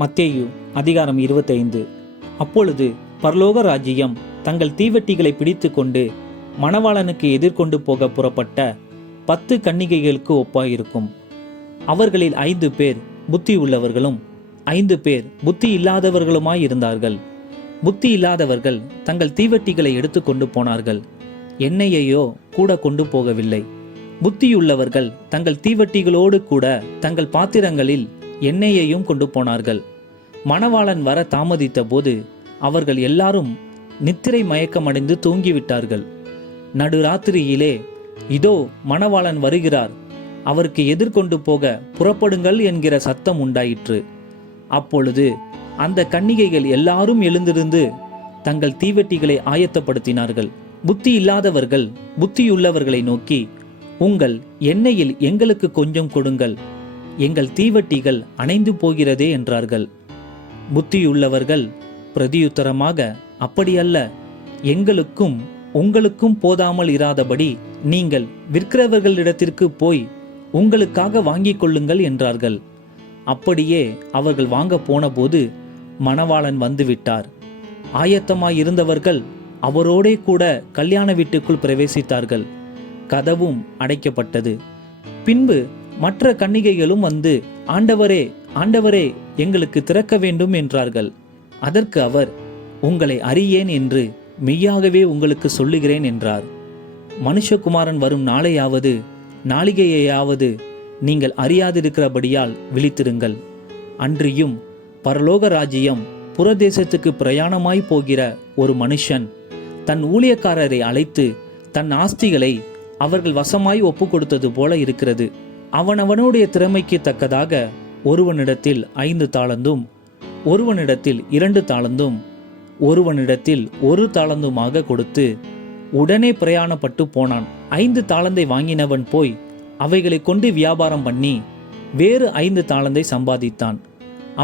மத்தேயு அதிகாரம் 25. அப்பொழுது பரலோக ராஜ்யம் தங்கள் தீவெட்டிகளை பிடித்து கொண்டு மணவாளனுக்கு எதிர்கொண்டு போக புறப்பட்ட 10 கன்னிகைகளுக்கு ஒப்பாயிருக்கும். அவர்களில் 5 பேர் புத்தி உள்ளவர்களும் 5 பேர் புத்தி இல்லாதவர்களுமாயிருந்தார்கள். புத்தி இல்லாதவர்கள் தங்கள் தீவெட்டிகளை எடுத்துக்கொண்டு போனார்கள், எண்ணெயையோ கூட கொண்டு போகவில்லை. புத்தியுள்ளவர்கள் தங்கள் தீவெட்டிகளோடு கூட தங்கள் பாத்திரங்களில் எண்ணெயையும் கொண்டு போனார்கள். மணவாளன் வர தாமதித்த போது அவர்கள் எல்லாரும் நித்திரை மயக்கமடைந்து தூங்கிவிட்டார்கள். நடுராத்திரியிலே, இதோ மணவாளன் வருகிறார், அவருக்கு எதிர்கொண்டு போக புறப்படுங்கள் என்கிற சத்தம் உண்டாயிற்று. அப்பொழுது அந்த கன்னிகைகள் எல்லாரும் எழுந்திருந்து தங்கள் தீவெட்டிகளை ஆயத்தப்படுத்தினார்கள். புத்தி இல்லாதவர்கள் புத்தியுள்ளவர்களை நோக்கி, உங்கள் எண்ணெயில் எங்களுக்கு கொஞ்சம் கொடுங்கள், எங்கள் தீவெட்டிகள் அணைந்து போகிறதே என்றார்கள். புத்தியுள்ளவர்கள் பிரதியுத்தரமாக, அப்படியல்ல, எங்களுக்கும் உங்களுக்கும் போதாமல் இராதபடி நீங்கள் விற்கிறவர்களிடத்திற்கு போய் உங்களுக்காக வாங்கிக் கொள்ளுங்கள் என்றார்கள். அப்படியே அவர்கள் வாங்க போனபோது மணவாளன் வந்துவிட்டார். ஆயத்தமாயிருந்தவர்கள் அவரோடே கூட கல்யாண வீட்டுக்குள் பிரவேசித்தார்கள். கதவும் அடைக்கப்பட்டது. பின்பு மற்ற கன்னிகைகளும் வந்து, ஆண்டவரே, ஆண்டவரே, எங்களுக்கு திறக்க வேண்டும் என்றார்கள். அதற்கு அவர், உங்களை அறியேன் என்று மெய்யாகவே உங்களுக்கு சொல்லுகிறேன் என்றார். மனுஷகுமாரன் வரும் நாளையாவது நாளிகையையாவது நீங்கள் அறியாதிருக்கிறபடியால் விழித்திருங்கள். அன்றியும் பரலோக ராஜ்யம் புறதேசத்துக்கு பிரயாணமாய் போகிற ஒரு மனுஷன் தன் ஊழியக்காரரை அழைத்து தன் ஆஸ்திகளை அவர்கள் வசமாய் ஒப்பு கொடுத்தது போல இருக்கிறது. அவனவனுடைய திறமைக்கு தக்கதாக ஒருவனிடத்தில் 5 தாலந்தும், ஒருவனிடத்தில் 2 தாலந்தும், ஒருவனிடத்தில் 1 தாலந்துமாக கொடுத்து உடனே பிரயாணப்பட்டு போனான். 5 தாலந்தை வாங்கினவன் போய் அவைகளை கொண்டு வியாபாரம் பண்ணி வேறு 5 தாலந்தை சம்பாதித்தான்.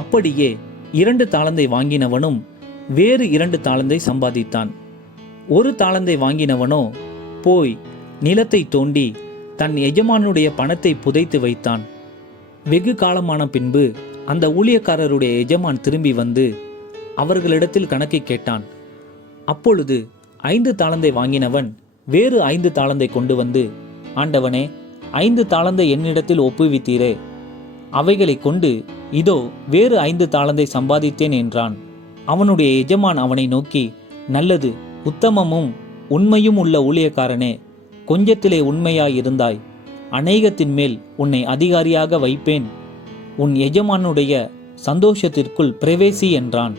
அப்படியே 2 தாலந்தை வாங்கினவனும் வேறு 2 தாலந்தை சம்பாதித்தான். 1 தாலந்தை வாங்கினவனோ போய் நிலத்தை தோண்டி தன் எஜமானுடைய பணத்தை புதைத்து வைத்தான். வெகு காலமான பின்பு அந்த ஊழியக்காரருடைய எஜமான் திரும்பி வந்து அவர்களிடத்தில் கணக்கை கேட்டான். அப்பொழுது 5 தாலந்தை வாங்கினவன் வேறு 5 தாலந்தை கொண்டு வந்து, ஆண்டவனே, 5 தாலந்தை என்னிடத்தில் ஒப்புவித்தீரே, அவைகளை கொண்டு இதோ வேறு 5 தாலந்தை சம்பாதித்தேன் என்றான். அவனுடைய எஜமான் அவனை நோக்கி, நல்லது, உத்தமமும் உண்மையும் உள்ள ஊழியக்காரனே, கொஞ்சத்திலே உண்மையாயிருந்தாய், அநேகத்தின் மேல் உன்னை அதிகாரியாக வைப்பேன், உன் எஜமானுடைய சந்தோஷத்திற்குள் பிரவேசி என்றான்.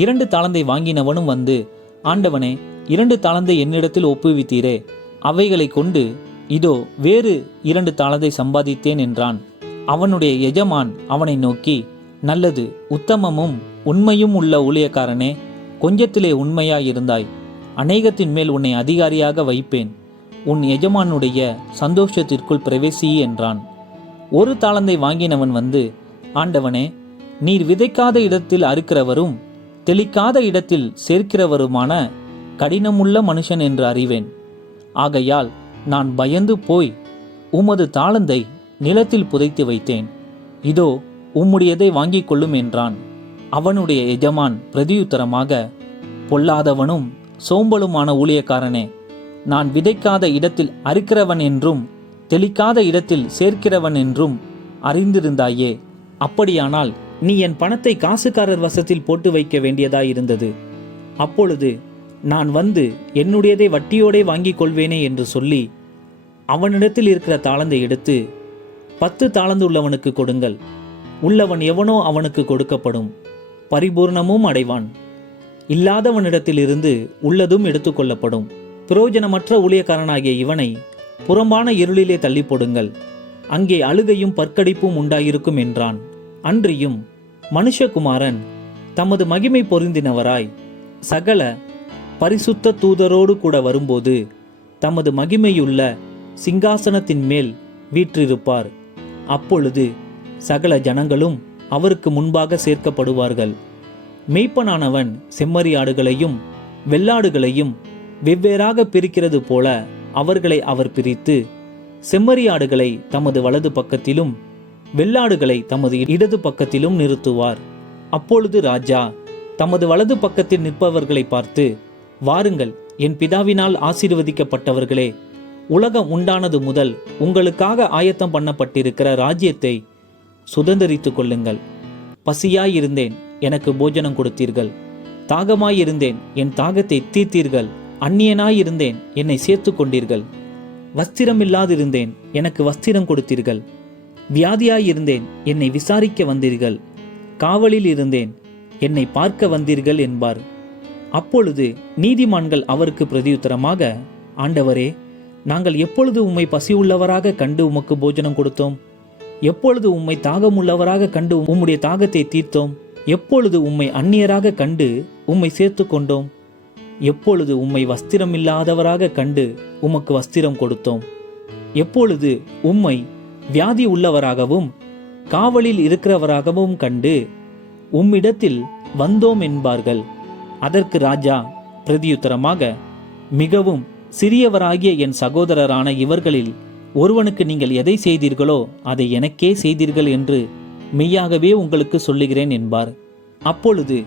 2 தாலந்தை வாங்கினவனும் வந்து, ஆண்டவனே, 2 தாலந்தை என்னிடத்தில் ஒப்புவித்தீரே, அவைகளை கொண்டு இதோ வேறு 2 தாலந்தை சம்பாதித்தேன் என்றான். அவனுடைய எஜமான் அவனை நோக்கி, நல்லது, உத்தமமும் உண்மையும் உள்ள ஊழியக்காரனே, கொஞ்சத்திலே உண்மையாயிருந்தாய், அநேகத்தின் மேல் உன்னை அதிகாரியாக வைப்பேன், உன் எஜமானுடைய சந்தோஷத்திற்குள் பிரவேசி என்றான். 1 தாலந்தை வாங்கினவன் வந்து, ஆண்டவனே, நீர் விதைக்காத இடத்தில் அறுக்கிறவரும் தெளிக்காத இடத்தில் சேர்க்கிறவருமான கடினமுள்ள மனுஷன் என்று அறிவேன். ஆகையால் நான் பயந்து போய் உமது தாளந்தை நிலத்தில் புதைத்து வைத்தேன். இதோ உம்முடையதை வாங்கிக் கொள்ளும் என்றான். அவனுடைய எஜமான் பிரதியுத்தரமாக, பொல்லாதவனும் சோம்பலுமான ஊழியக்காரனே, நான் விதைக்காத இடத்தில் அறுக்கிறவன் என்றும் தெளிக்காத இடத்தில் சேர்க்கிறவன் என்றும் அறிந்திருந்தாயே. அப்படியானால் நீ என் பணத்தை காசுக்காரர் வசத்தில் போட்டு வைக்க வேண்டியதாயிருந்தது. அப்பொழுது நான் வந்து என்னுடையதை வட்டியோடே வாங்கிக் கொள்வேனே என்று சொல்லி அவனிடத்தில் இருக்கிற தாளந்தை எடுத்து 10 தாளந்து உள்ளவனுக்கு கொடுங்கள். உள்ளவன் எவனோ அவனுக்கு கொடுக்கப்படும், பரிபூர்ணமும் அடைவான். இல்லாதவனிடத்திலிருந்து உள்ளதும் எடுத்துக்கொள்ளப்படும். பிரயோஜனமற்ற ஊழியக்காரனாகிய இவனை புறம்பான இருளிலே தள்ளி போடுங்கள், அங்கே அழுகையும் பற்கடிப்பும் உண்டாயிருக்கும் என்றான். அன்றியும் மனுஷகுமாரன் தமது மகிமை பொருந்தினவராய் சகல பரிசுத்த தூதரோடு கூட வரும்போது தமது மகிமையுள்ள சிங்காசனத்தின் மேல் வீற்றிருப்பார். அப்பொழுது சகல ஜனங்களும் அவருக்கு முன்பாக சேர்க்கப்படுவார்கள். மெய்ப்பனானவன் செம்மறியாடுகளையும் வெள்ளாடுகளையும் வெவ்வேறாக பிரிக்கிறது போல அவர்களை அவர் பிரித்து செம்மறியாடுகளை தமது வலது பக்கத்திலும் வெள்ளாடுகளை தமது இடது பக்கத்திலும் நிறுத்துவார். அப்பொழுது ராஜா தமது வலது பக்கத்தில் நிற்பவர்களை பார்த்து, வாருங்கள், என் பிதாவினால் ஆசீர்வதிக்கப்பட்டவர்களே, உலகம் உண்டானது முதல் உங்களுக்காக ஆயத்தம் பண்ணப்பட்டிருக்கிற ராஜ்யத்தை சுதந்தரித்து கொள்ளுங்கள். பசியாயிருந்தேன், எனக்கு போஜனம் கொடுத்தீர்கள். தாகமாயிருந்தேன், என் தாகத்தை தீர்த்தீர்கள். அந்நியனாயிருந்தேன், என்னை சேர்த்து கொண்டீர்கள். வஸ்திரமில்லாதிருந்தேன், எனக்கு வஸ்திரம் கொடுத்தீர்கள். வியாதியாயிருந்தேன், என்னை விசாரிக்க வந்தீர்கள். காவலில் இருந்தேன், என்னை பார்க்க வந்தீர்கள் என்பார். அப்பொழுது நீதிமான்கள் அவருக்கு பிரதியுத்தரமாக, ஆண்டவரே, நாங்கள் எப்பொழுது உம்மை பசியுள்ளவராக கண்டு உமக்கு போஜனம் கொடுத்தோம்? எப்பொழுது உம்மை தாகமுள்ளவராக கண்டு உம்முடைய தாகத்தை தீர்த்தோம்? எப்பொழுது உம்மை அந்நியராக கண்டு உம்மை சேர்த்து கொண்டோம்? எப்பொழுது உம்மை வஸ்திரமில்லாதவராக கண்டு உமக்கு வஸ்திரம் கொடுத்தோம்? எப்பொழுது உம்மை வியாதி உள்ளவராகவும் காவலில் இருக்கிறவராகவும் கண்டு உம்மிடத்தில் வந்தோம் என்பார்கள். அதற்கு ராஜா பிரதியுத்தரமாக, மிகவும் சிறியவராகிய என் சகோதரரான இவர்களில் ஒருவனுக்கு நீங்கள் எதை செய்தீர்களோ அதை எனக்கே செய்தீர்கள் என்று மெய்யாகவே உங்களுக்கு சொல்லுகிறேன் என்பார். அப்பொழுது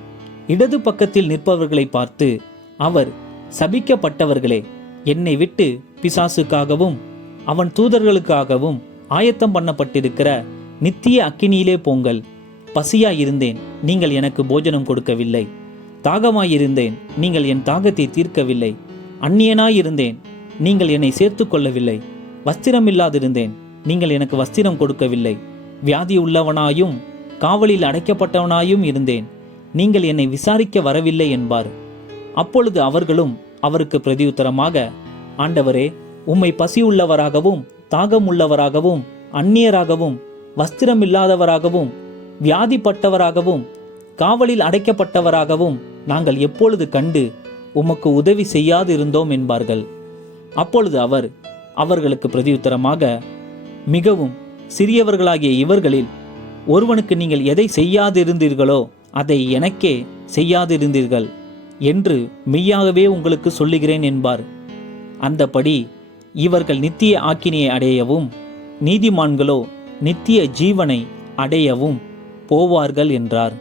இடது பக்கத்தில் நிற்பவர்களை பார்த்து அவர், சபிக்கப்பட்டவர்களே, என்னை விட்டு பிசாசுக்காகவும் அவன் தூதர்களுக்காகவும் ஆயத்தம் பண்ணப்பட்டிருக்கிற நித்திய அக்கினியிலே போங்கள். பசியாயிருந்தேன், நீங்கள் எனக்கு போஜனம் கொடுக்கவில்லை. தாகமாயிருந்தேன், நீங்கள் என் தாகத்தை தீர்க்கவில்லை. அந்நியனாயிருந்தேன், நீங்கள் என்னை சேர்த்து கொள்ளவில்லை. வஸ்திரமில்லாதிருந்தேன், நீங்கள் எனக்கு வஸ்திரம் கொடுக்கவில்லை. வியாதி உள்ளவனாயும் காவலில் அடைக்கப்பட்டவனாயும் இருந்தேன், நீங்கள் என்னை விசாரிக்க வரவில்லை என்பார். அப்பொழுது அவர்களும் அவருக்கு பிரதியுத்தரமாக, ஆண்டவரே, உம்மை பசியுள்ளவராகவும் தாகமுள்ளவராகவும் அந்நியராகவும் வஸ்திரமில்லாதவராகவும் வியாதிப்பட்டவராகவும் காவலில் அடைக்கப்பட்டவராகவும் நாங்கள் எப்பொழுது கண்டு உமக்கு உதவி செய்யாதிருந்தோம் என்பார்கள். அப்பொழுது அவர் அவர்களுக்கு பிரதியுத்தரமாக, மிகவும் சிறியவர்களாகிய இவர்களில் ஒருவனுக்கு நீங்கள் எதை செய்யாதிருந்தீர்களோ அதை எனக்கே செய்யாதிருந்தீர்கள் என்று மெய்யாகவே உங்களுக்கு சொல்லுகிறேன் என்பார். அந்தபடி இவர்கள் நித்திய ஆக்கினையை அடையவும் நீதிமான்களோ நித்திய ஜீவனை அடையவும் போவார்கள் என்றார்.